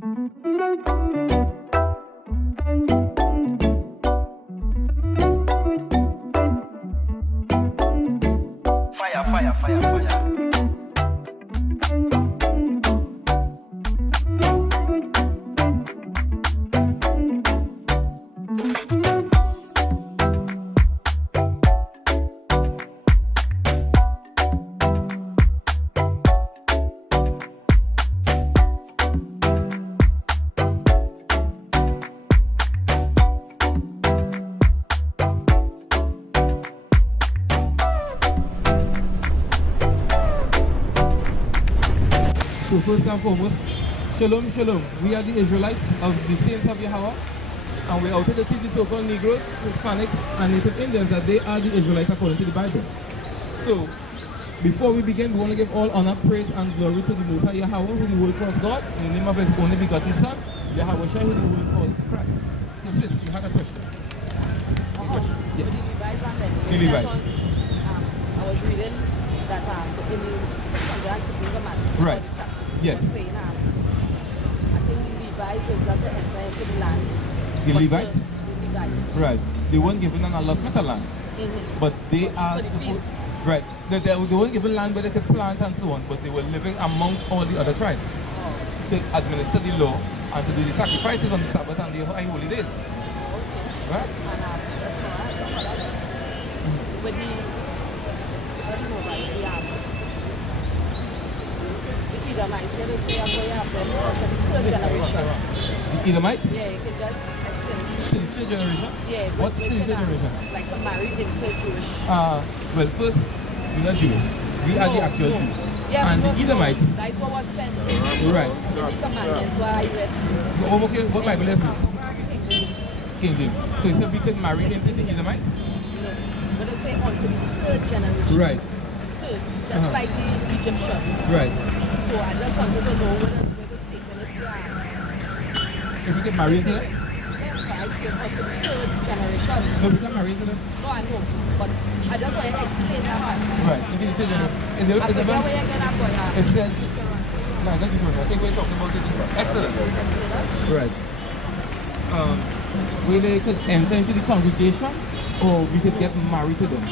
Fire, fire, fire, fire. So first and foremost, Shalom, Shalom. We are the Israelites of the Saints of Yahawah, and we are out to teach the so-called Negroes, Hispanics, and Native Indians that they are the Israelites according to the Bible. So, before we begin, we want to give all honor, praise, and glory to the Most High Yahawah, who the world calls God, in the name of His only begotten Son, Yahawashi, who the world calls Christ. So sis, you had a question? A question? Yes. The Levites. I was reading that in the commandments, Right. Yes. saying, I think the Levites is not to enter into the land. The but Levites? The Levites. Right. They weren't given an allotment of land, but they are For the supposed, fields. right. They weren't given land where they could plant and so on, but they were living amongst all the other tribes to administer the law and to do the sacrifices on the Sabbath and the high holy days. Okay. Right? And with the, I don't know, right, the Edomites, where they say I'm going to have them to the third generation. The Edomites? Yeah, you can just extend. To the third generation? Yeah, What's the third generation? like to marry into Jewish. Well, first, we're not Jewish. We are the actual Jews. Yeah, And the Edomites, that's what was sent. right. In the commandments where I read. Oh, okay, what Bible is it? King James. So you said we could marry into the Edomites? No, but they say unto the third generation. Right. Third, just like the Egyptians. Right. So I just wanted to know whether the statement is right. If we could marry into them? Yes, I say unto the third generation. No, we can marry into them? No, I know, but I just want to explain that part. Right. Into the third generation. In the, I in the, forget where you're going to go, yeah. it said, no, I think we're talking about this Exodus. Right. Where they could enter into the congregation, or we could get married to them.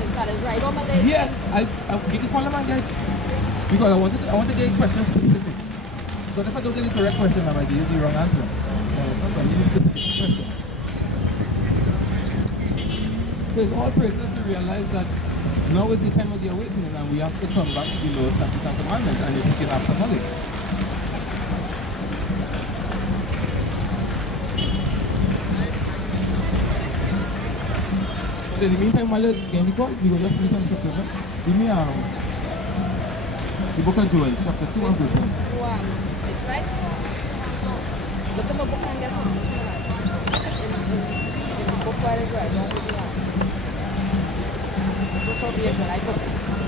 Yes, I get the parliament guys. Because I want to get a question specific. Because if I don't get the correct question, I might give you the wrong answer. Not a really specific question. So it's all persons to realize that now is the time of the awakening and we have to come back to the law, statutes, and commandments and seek it after knowledge. So in the meantime, while you're getting the call, we will just read some scriptures. Give me the book of Joel, chapter 2 and verse 1. It's right. Look at my book and get something. In the book where it's right, don't really have. The book of the Israelite book.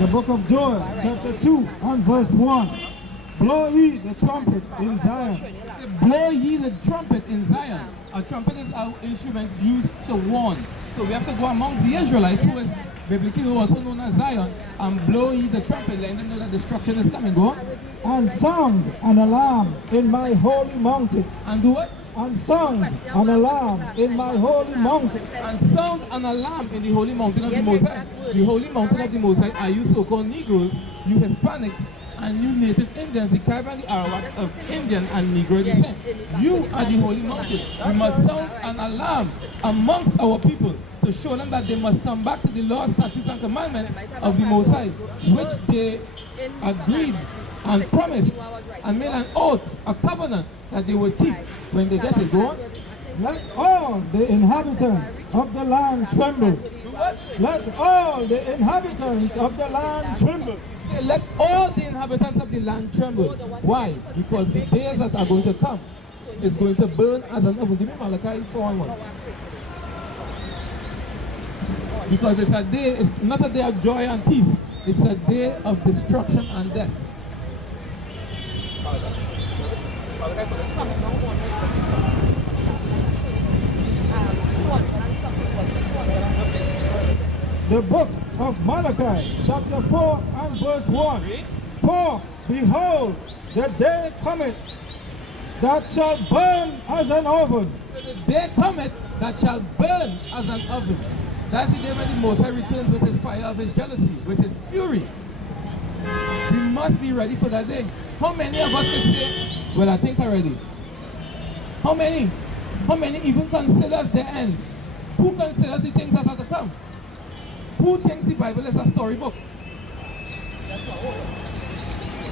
The book of Joel, chapter 2 and verse 1. Blow ye the trumpet in Zion. Blow ye the trumpet in Zion. A trumpet is our instrument used to warn. So we have to go among the Israelites, who is biblically also known as Zion, and blow ye the trumpet, letting them know that destruction is coming. Go on. And sound an alarm in my holy mountain. And do what? And sound an alarm in my holy mountain. And sound an alarm in the holy mountain of the Most High. The holy mountain of the Most High are you so-called Negroes, you Hispanics, and you Native Indians, the Carib and the Arawaks of Indian and Negro descent. You are the holy mountain. We must sound an alarm amongst our people to show them that they must come back to the laws, statutes, and commandments of the Most High, which they agreed and promised and made an oath, a covenant that they would keep when they get it. Go on. Let all the inhabitants of the land tremble. Let all the inhabitants of the land tremble. Let all the inhabitants of the land tremble. Why? Because the days that are going to come is going to burn as an oven. Give me Malachi 4:1. Because it's a day, it's not a day of joy and peace. It's a day of destruction and death. the book of Malachi, chapter 4 and verse 1. For behold, the day cometh that shall burn as an oven. The day cometh that shall burn as an oven. That's the day when the Most High returns with his fire of his jealousy, with his fury. We must be ready for that day. How many of us can say, well, I think already? How many? How many even considers the end? Who considers the things that are to come? Who thinks the Bible is a storybook? That's all.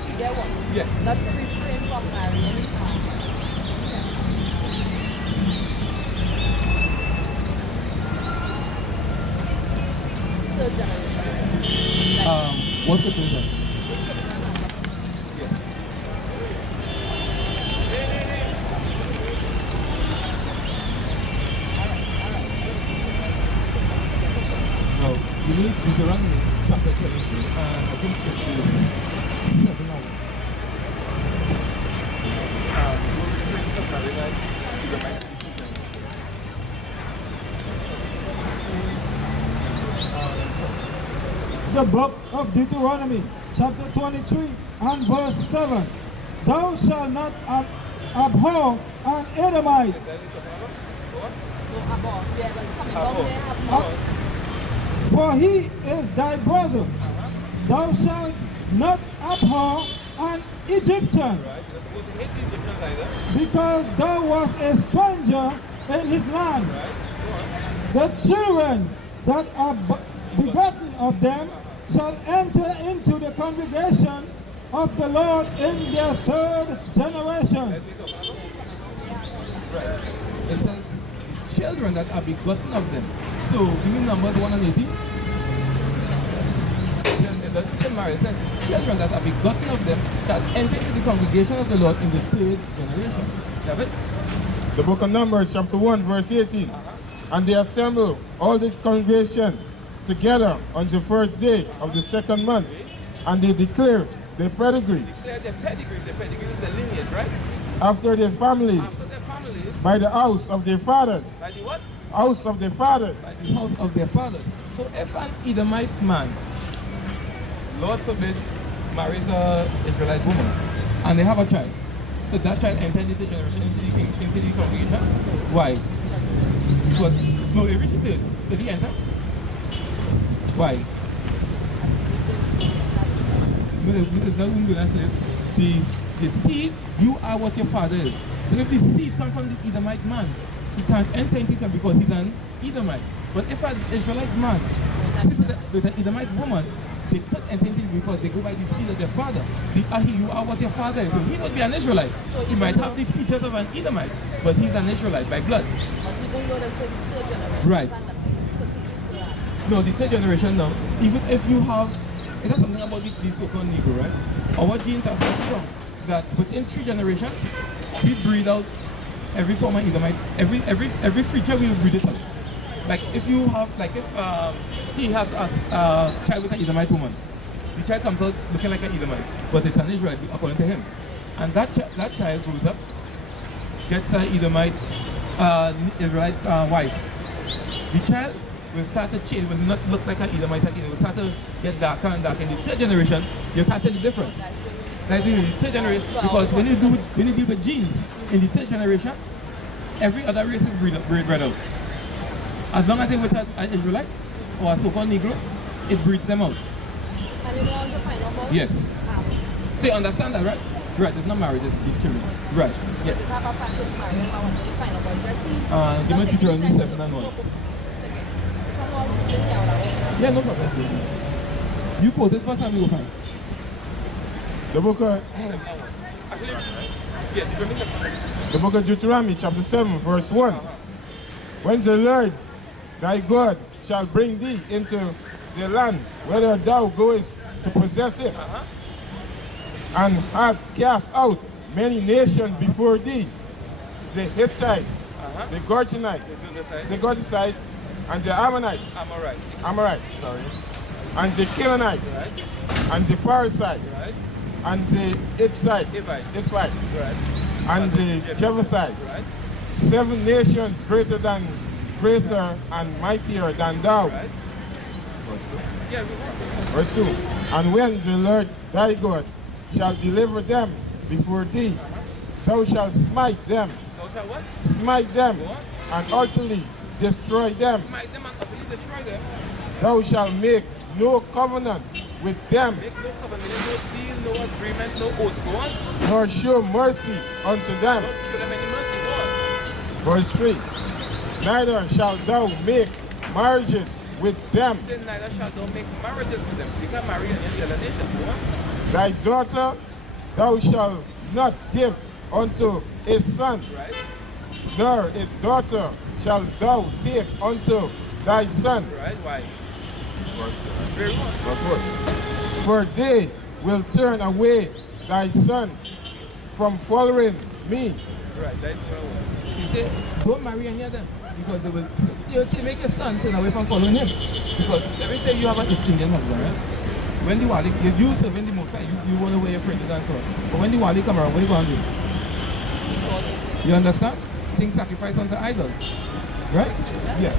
You get one? Yes. Not to refrain from marrying. Third generation. What's the third? Yes. No, you need Deuteronomy chapter 23 and I think it's 7 now. The book of Deuteronomy, chapter 23 and verse 7. Thou shalt not abhor an Edomite. For he is thy brother. Thou shalt not abhor an Egyptian. Because thou wast a stranger in his land. The children that are begotten of them shall enter into the congregation of the Lord in their third generation. It says, children that are begotten of them. So, give me Numbers 1 and 18. It doesn't say marriage. It says, children that are begotten of them shall enter into the congregation of the Lord in the third generation. Have it? The book of Numbers, chapter 1, verse 18. And they assemble all the congregation together on the first day of the second month, and they declare their pedigree. Declare their pedigree. The pedigree is the lineage, right? After their families, by the house of their fathers. By the what? House of their fathers. By the house of their fathers. So if an Edomite man, Lord forbid, marries an Israelite woman, and they have a child, so that child enters into generation into the congregation. Why? Because no, it reached it. Did he enter? Why? No, it doesn't do that. The seed, you are what your father is. So if the seed comes from the Edomite man, he can't enter into them because he's an Edomite. But if an Israelite man sleeps with an Edomite woman, they could enter into it because they go by the seed of their father. You are what your father is. So he would be an Israelite. He might have the features of an Edomite, but he's an Israelite by blood. Right. No, the third generation now, even if you have, it has something about the so-called Negro, right? Our genes are so strong that within 3 generations, we breed out every form of Edomite, every feature we breed it out. Like if you have, like if he has a child with an Edomite woman, the child comes out looking like an Edomite, but it's an Israelite according to him. And that child grows up, gets an Edomite Israelite wife. The child will start to change, will not look like an Edomite again. It will start to get darker and darker. In the third generation, you can't tell the difference. That's in the third generation, because when you deal with genes, in the third generation, every other race is bred out. As long as they with an Israelite or a so-called Negro, it breeds them out. And you want to find out about? Yes. So you understand that, right? Right, it's not marriage, it's children. Right, yes. You have a package marriage, I want to find out about your Give me Deuteronomy 7 and 1. Yeah, no problem. You quote it first time you go find. The book of Deuteronomy, chapter 7, verse 1. When the Lord thy God shall bring thee into the land, whether thou goest to possess it, and hath cast out many nations before thee, the Hittite, the Gershonite, the Gershonite, and the Amorite, and the Canaanite, and the Parasite, and the Hittite, and the Jebusite, 7 nations greater and mightier than thou, Yeah, we want. Verse 2. And when the Lord thy God shall deliver them before thee, thou shalt smite them, Thou shalt what? smite them, Go on. and utterly destroy them. Smite them and utterly destroy them. Thou shalt make no covenant with them, Make no covenant, no deal, no agreement, no oath. Go on. nor show mercy unto them. Don't show them any mercy. Go on. Verse 3. Neither shalt thou make marriages with them. Say neither shalt thou make marriages with them. You can marry any other nation. Go on. Thy daughter thou shalt not give unto his son, Right? nor his daughter shalt thou take unto thy son. Right? Why? Very good. For they will turn away thy son from following me. Right, that's what I want. He said, don't marry any of them. Because they will make your son turn away from following him. Because every time you have an East Indian husband, right? When the Wali, you serving the Most High, you want to wear your fringes and so on. But when the Wali come around, what are you going to do? You understand? Things sacrifice unto idols. Right? Yeah.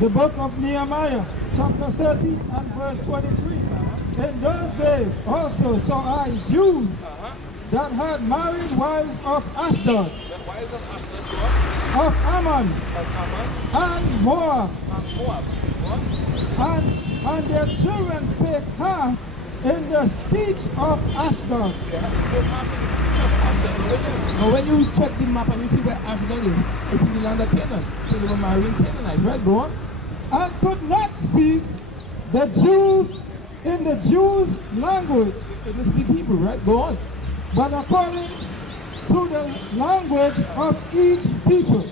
The book of Nehemiah, chapter 30 and verse 23. In those days also saw I Jews that had married wives of Ashdod, The wives of Atha, of Ammon, of Haman, and Moab, and Moab. What? and their children spake half in the speech of Ashdod. Now when you check the map and you see where Ashdod is, it's in the land of Canaan. So they were marrying Canaanites, right? Go on. And could not speak the Jews in the Jews' language, They couldn't speak Hebrew, right? Go on. but according to the language of each people.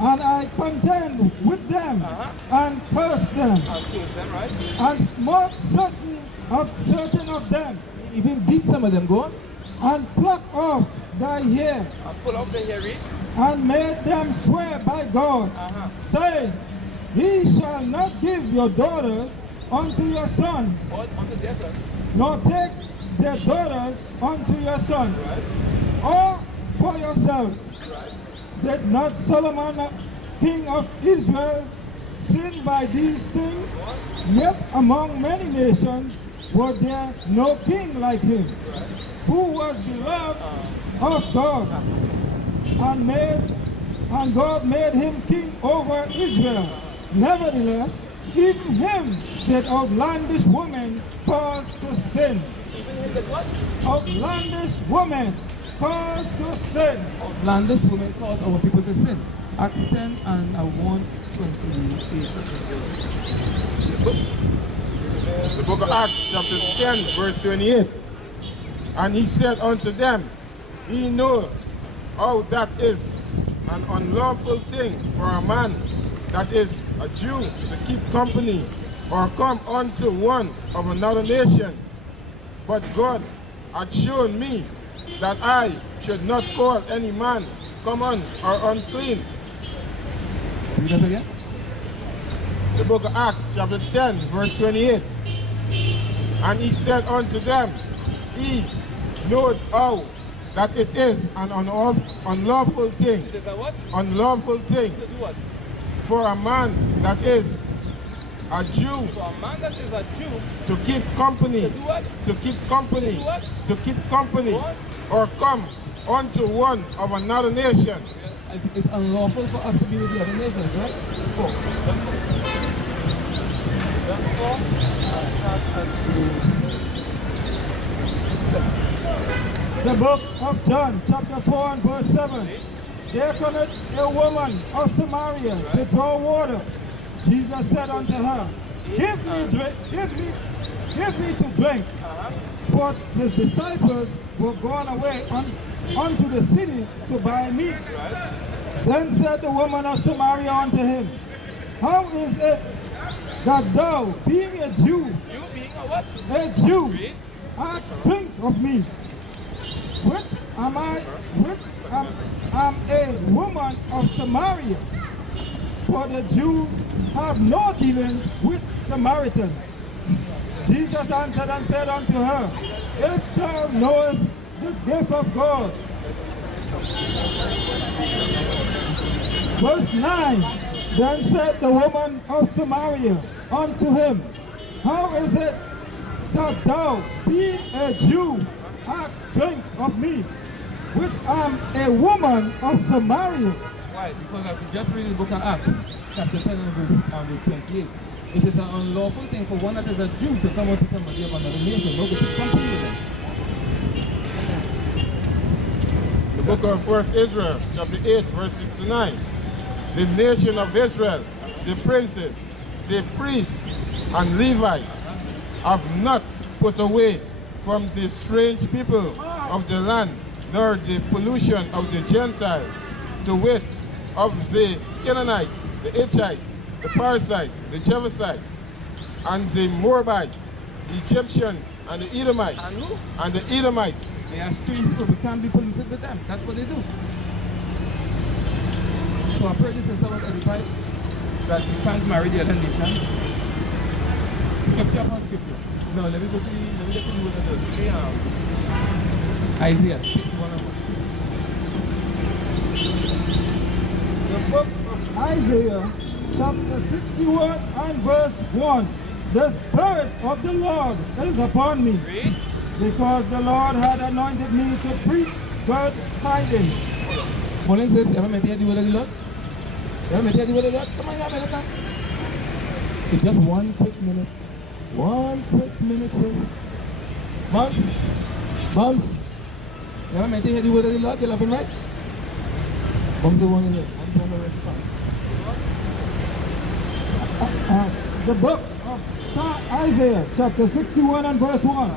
And I contend with them and cursed them, And killed them, right? and smote certain of them, Even beat some of them, go on. and plucked off thy hair, And pull off the hearing. and made them swear by God, saying, Ye shall not give your daughters unto your sons, Or unto their son. nor take their daughters unto your sons, or for yourselves. Did not Solomon, king of Israel, sin by these things? Yet among many nations was there no king like him, who was beloved of God, and God made him king over Israel. Nevertheless, even him did outlandish women cause to sin. Outlandish women cause to sin. Outlandish women cause our people to sin. Acts 10 and 1:28. The book of Acts, chapter 10, verse 28. And he said unto them, Ye know how that is an unlawful thing for a man that is a Jew to keep company or come unto one of another nation. But God had shown me that I should not call any man common or unclean. Read that again. The book of Acts, chapter 10, verse 28. And he said unto them, Ye know how that it is an unlawful thing, Is that what? unlawful thing To do what? for a man that is a Jew So a man that is a Jew, to keep company, to do what? to keep company, To do what? to keep company, What? or come unto one of another nation. It's unlawful for us to be with the other nations, right? The book of John, chapter 4 and verse 7. There cometh a woman of Samaria to draw water. Jesus said unto her, Give me to drink. But his disciples were gone away unto the city to buy meat. Then said the woman of Samaria unto him, How is it that thou, being a Jew, you being a what? a Jew, Read. ask drink of me, which am a woman of Samaria, for the Jews have no dealings with Samaritans. Jesus answered and said unto her, If thou knowest the gift of God. Verse 9, Then said the woman of Samaria unto him, How is it that thou, being a Jew, ask drink of me, which am a woman of Samaria? Why? Because if you just read the book of Acts, chapter 10 and verse 28, it is an unlawful thing for one that is a Jew to come out to somebody of another nation. No, to compete with them. The book of 1 Israel, chapter 8, verse 69. The nation of Israel, the princes, the priests, and Levites have not put away from the strange people of the land, nor the pollution of the Gentiles, to wit, of the Canaanites, the Hittites, the Perizzites, the Jebusites, and the Moabites, the Egyptians, and the Edomites, and the Edomites. They are strange people. We can't be polluted with them. That's what they do. So I pray this is somewhat edified that you can't marry the other nations. Scripture upon scripture. No, let me get to the word of the Isaiah 61 and 1. The book of Isaiah, chapter 61 and verse 1. The Spirit of the Lord is upon me, because the Lord had anointed me to preach good tidings. Morning says, you ever met the word of the Lord? You ever met the word of the Lord? Come on, you have time. It's just 1 quick minute. 1 quick minute, please. Moms? You ever met the word of the Lord? You love him, right? Moms the one in here. Moms the one in response. The book of Isaiah, chapter 61 and verse 1.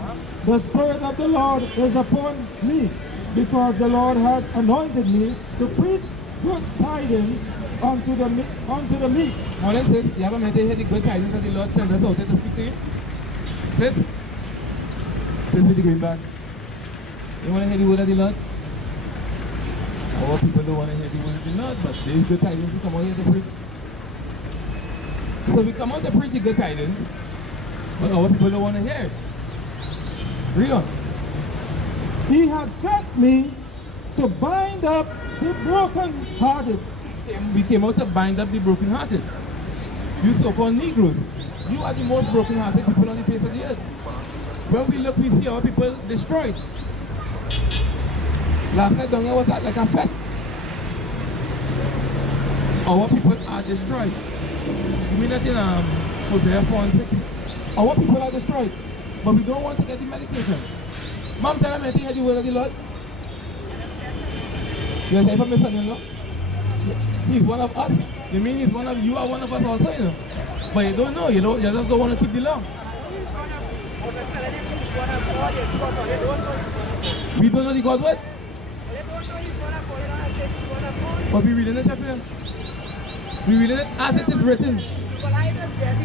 The Spirit of the Lord is upon me, because the Lord has anointed me to preach good tidings unto the meek. Morning says, you ever met the good tidings that the Lord sent us out there to speak to you? Sis with the green bag. You want to hear the word of the Lord? Our people don't want to hear the word of the Lord, but there's good tidings we come out here to preach. So we come out to preach the good tidings, but our people don't want to hear it. Read on. He had sent me to bind up the brokenhearted. We came out to bind up the brokenhearted. You so-called Negroes, you are the most brokenhearted people on the face of the earth. When we look, we see our people destroyed. Last night down here was like a fact. Our people are destroyed. You mean that in Hosea 4 and 6? Our people are destroyed, but we don't want to get the medication. Mom, tell me anything at the word of the Lord. You say from my son-in-law? He's one of us. You mean he's one of you are one of us also, you know? But you don't know, you just don't want to keep the law. We don't know the God word? But we reading it, we reading it as it is written.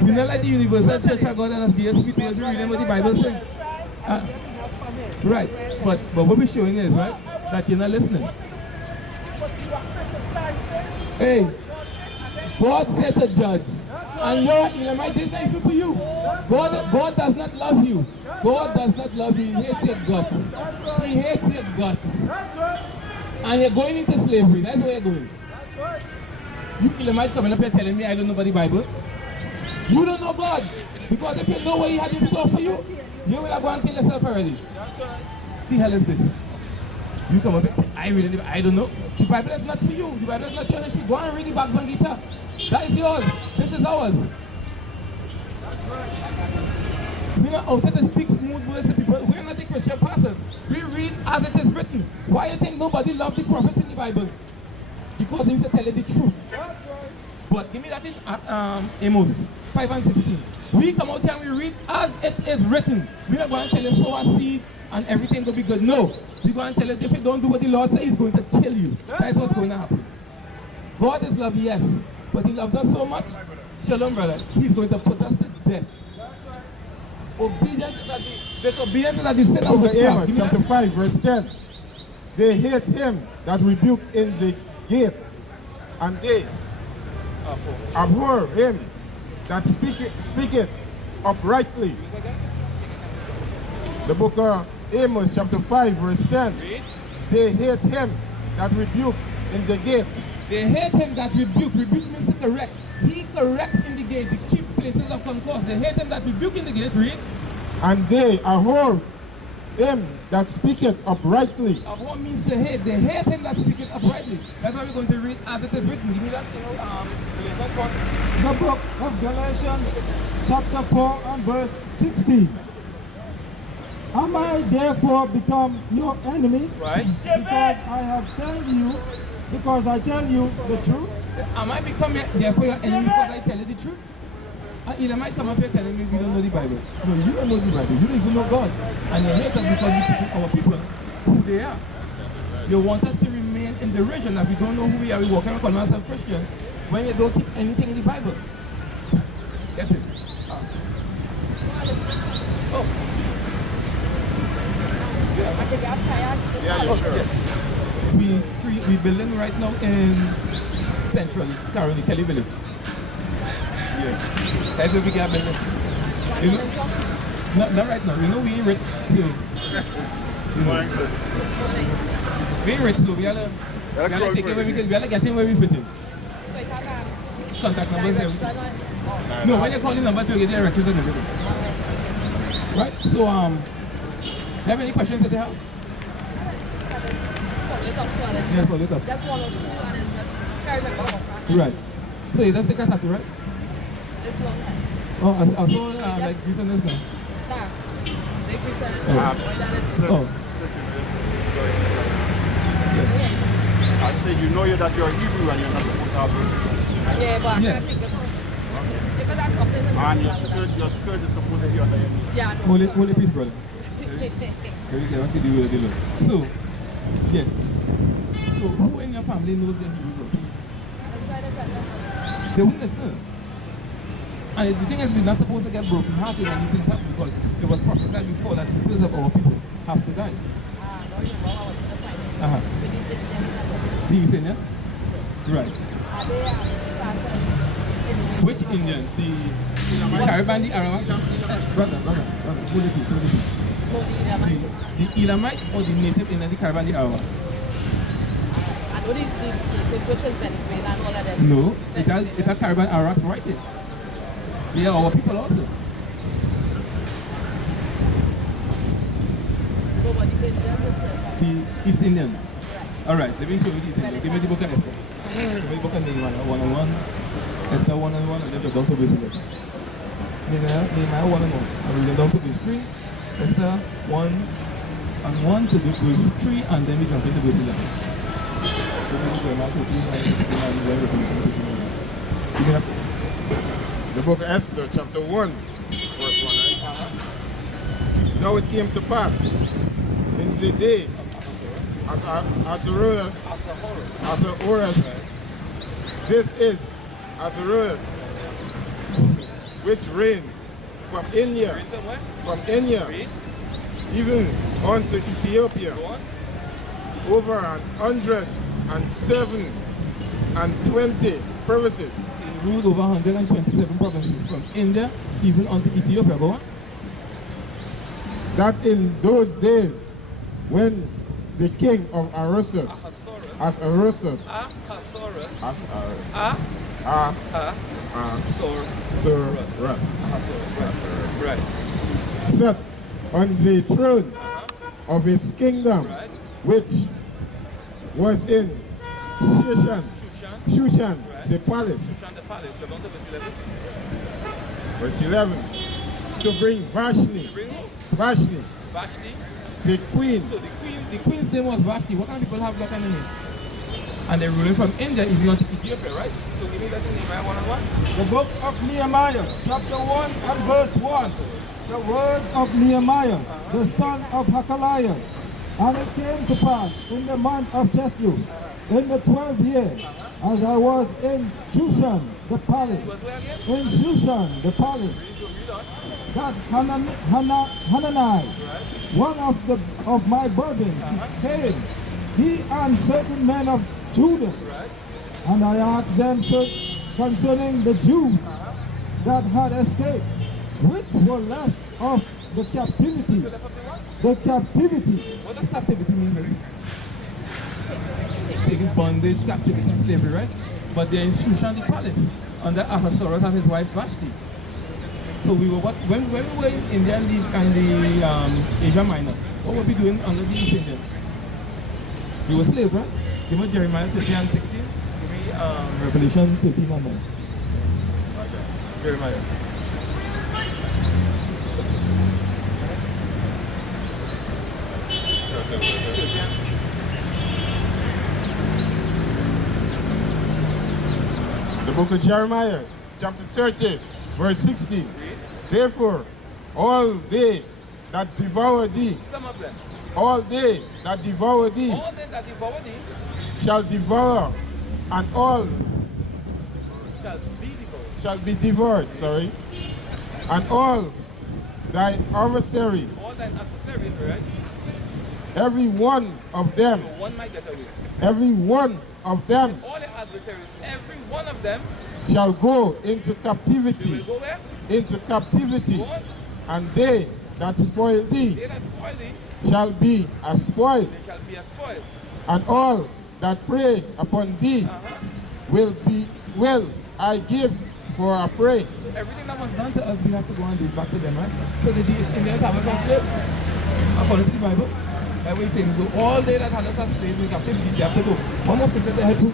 We not like the universal church of God and as the sweet words we reading what the Bible says. Right, but what we're showing is, right, that you're not listening. Hey, God said to judge, and you're Elamite, this is to you. God does not love you. God does not love you. He hates your guts. He hates your guts. And you're going into slavery. That's where you're going. You Elamite coming up here telling me I don't know about the Bible. You don't know God. Because if you know what He had in store for you, you will have gone and kill yourself already. The hell is this? You come up here, I don't know. The Bible is not for you. The Bible is not your history. Go and read the background guitar. That is yours. This is ours. We are not out there to speak smooth words to people. We are not the Christian pastors. We read as it is written. Why do you think nobody loves the prophets in the Bible? Because they used to tell you the truth. But give me that in Amos 5 and 16. We come out here and we read as it is written. We are going to tell him sow a seed and everything will be good. No. We're going to tell him if you don't do what the Lord says, He's going to kill you. That's what's going to happen. God is love, yes. But He loves us so much. Shalom, brother. He's going to put us to death. Obedience is at the disobedience is at the sin of Amos chapter 5, verse 10. they hate him that rebuked in the gate, and they abhor him that speaketh uprightly. The book of Amos chapter 5 verse 10. They hate him that rebuked in the gate. They hate him that rebuke. Rebuke means to correct. He corrects in the gate, the chief places of concourse. They hate him that rebuke in the gate, read. And they abhor him that speaketh uprightly. Abhor means to hate. They hate him that speaketh uprightly. That's why we're going to read as it is written. Give me that, The book of Galatians, chapter 4 and verse 16. Am I therefore become your enemy? Right. Because I tell you the truth? Am I become therefore your enemy because I tell you the truth? And might come up here telling me we don't know the Bible. No, you don't know the Bible. You don't even know God. And you hate us because we teach our people who they are. You want us to remain in derision that we don't know who we are. We walk around calling ourselves Christians when you don't keep anything in the Bible. Guess it. Oh. Yeah, you're sure. Yes. We building right now in Central, currently Kelly Village. Yeah. That's where we get building. You know? Not right now. You know we ain't rich, so. You know. We ain't rich, so we gotta take it where we can. We gotta get in where we fit in. Contact numbers, everything. No, when you call the number to get the directions and everything. Right? So you have any questions that you have? Yes, for later. Just one or two and then just carry them over. Right. So you just take a tattoo, right? It's long time. Oh, I saw like this and this now. Nah. They keep saying, Oh. Oh. I say you know that you're Hebrew and you're not supposed to have it. yeah, but I Yeah. can't think of it. Because that's something that And your skirt is supposed to be under your knee. yeah, I know. Holy peace, brother. Very good. I want to do with the Lord. So, yes. So, who in your family knows the Hebrews also? They wouldn't listen. And the thing is, we're not supposed to get broken hearted when these things happen because it was prophesied before that because of our people have to die. The East Indians? Right. Which Indians? The Caribbean, the Arawak? Brother, hold it peace. The Elamites or the native Indian, the Caribbean, the Arawak? I know the which is Venezuela and all of them. No, it has Caribbean Arawaks right there. They are our people also. So what the Indians is The East Indians. Alright, let me show you the East Indians. Give me the book of Esther. Give me the book of Nehemiah 1-on-1. Esther 1-on-1 and then go down to verse 11. Nehemiah 1-on-1. And we go down to verse 3. Esther 1-on-1 to verse 3 and then we jump into verse 11. So this is Jeremiah 13, 9, 11, Revelation 13. Give me that. The book of Esther, chapter 1, verse 1, right? Now it came to pass in the day Ahasuerus, this is Ahasuerus, which reigned from India, even unto Ethiopia, over 127 provinces. Ruled over 127 provinces from India even unto Ethiopia. Go on. That in those days when the king of Ahasuerus, sat on the throne of his kingdom, which was in Shushan, the palace. Verse 11. To bring Vashti, the queen. So the queen's name was Vashti. What kind of people have that kind of name? And they're ruling from India even unto Ethiopia, right? So give me that in Nehemiah 1-on-1. The book of Nehemiah, chapter 1 and verse 1. The words of Nehemiah, the son of Hakaliah. And it came to pass in the month of Chesu, in the 12th year, as I was in Shushan, the palace, in Shushan, the palace, that Hanani, one of my brethren, came he and certain men of Judah. And I asked them concerning the Jews that had escaped, which were left of the captivity. The captivity. What does captivity mean? Taking bondage, captivity, slavery, right? But they're in Shushan the palace under Ahasuerus and his wife Vashti. So we were when we were in India and the Asia Minor, what were we doing under the East Indians? We were slaves, right? Give me Jeremiah 13 and 16. Give me Revelation 13 and 9. Jeremiah. The book of Jeremiah, chapter 30, verse 16. Therefore, all they that devour thee, Some of them. all they that devour thee, All they that devour thee shall devour, and all shall be devoured. and all thy adversaries, All thine adversaries, right? every one of them, So one might get away. every one of them All the adversaries, every one of them shall go into will captivity, go where? into captivity, Go on. and they that spoil thee They that spoil thee, shall be a spoil, they shall be a spoil. and all that prey upon thee will I give for a prey. So everything that was done to us, we have to go and give back to them, right? So the Indians have us as slaves, according to the Bible. Everything. So all they that had us as slaves in captivity, they have to go. One more scripture they had to.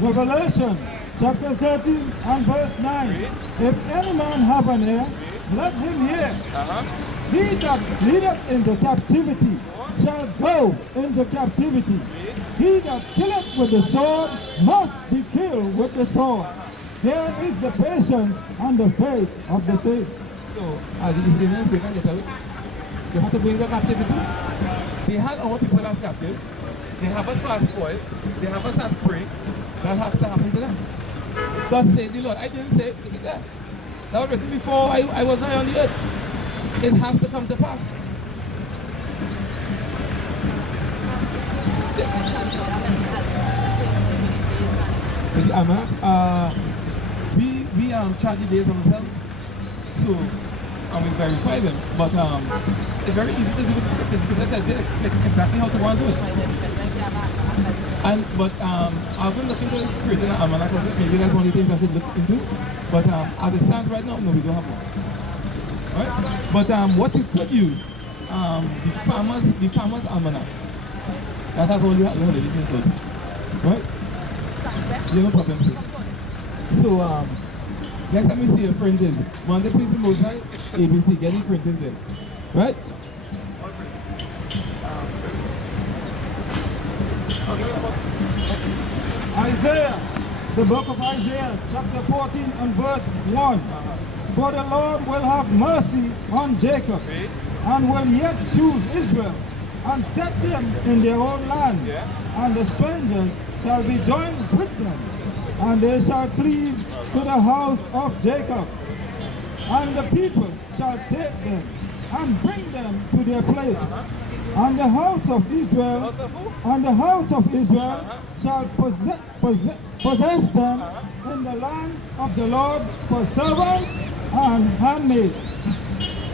Revelation chapter 13 and verse 9. If any man have an ear, let him hear. He that leadeth into captivity shall go into captivity. He that killeth with the sword must be killed with the sword. There is the patience and the faith of the saints. So the Israelites, they can't get away. They have to go into captivity. They had our people as captives. They have us as spoiled. They have us as prey. That has to happen to them. Thus say the Lord. I didn't say it there. That was written before I was on the earth. It has to come to pass. The Amalek, we charge the days ourselves. So and we verify them. But it's very easy to do with the script. The script tells you exactly how to want to do it. But I've been looking to creating an almanac. Maybe that's one of the things I should look into. But as it stands right now, no, we don't have one. Right? But what you could use, the farmer's almanac. That has all the holiday things. Right? Yeah, no problem. So next time we see your fringes, one day please the most high, ABC, get the fringes there. Right? Isaiah, the book of Isaiah, chapter 14 and verse 1. For the Lord will have mercy on Jacob, and will yet choose Israel, and set them in their own land, and the strangers shall be joined with them, and they shall cleave to the house of Jacob, and the people shall take them, and bring them to their place. And the house of Israel, shall possess them in the land of the Lord for servants and handmaids.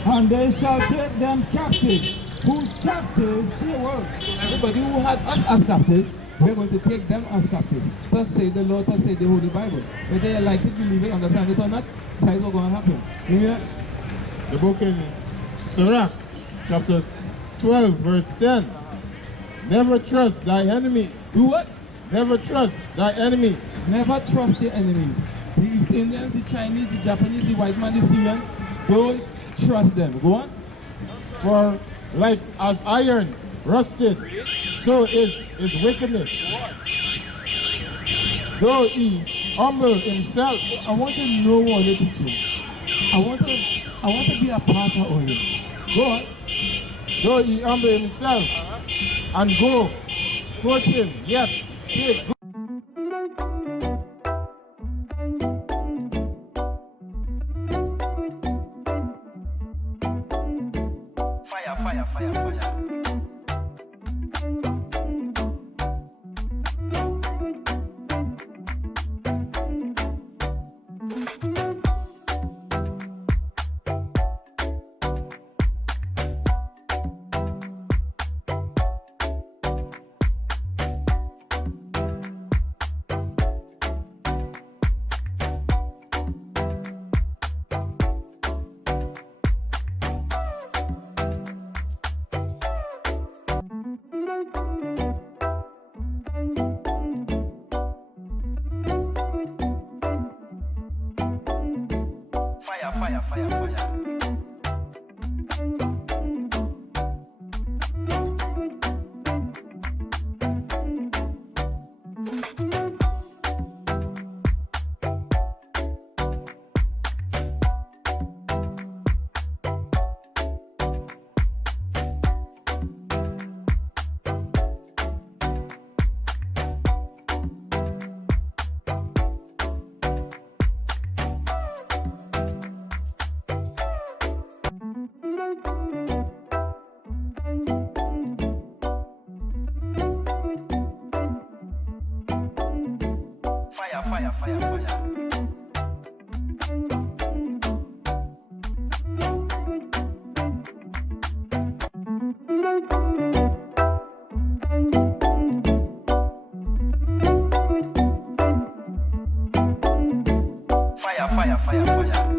And they shall take them captives, whose captives they were. Everybody who had us as captives, we're going to take them as captives. Thus say the Lord, thus say the Holy Bible. Whether you like it, believe it, understand it or not, that is what's going to happen. You hear that? The book in Sirach, chapter 12, verse 10. Never trust thy enemies. Do what? Never trust thy enemies. Never trust your enemies. The East Indians, the Chinese, the Japanese, the white man, the Syrian, don't trust them. Go on. For like as iron rusted, so is his wickedness. Though he humble himself. I want to know what you're teaching. I want to be a part of you. Go on. Though he humble himself and go coaching, yet take good. Fire, fire, fire, fire. fire, fire, fire. Fire, fire, fire. Fire, fire, fire, fire.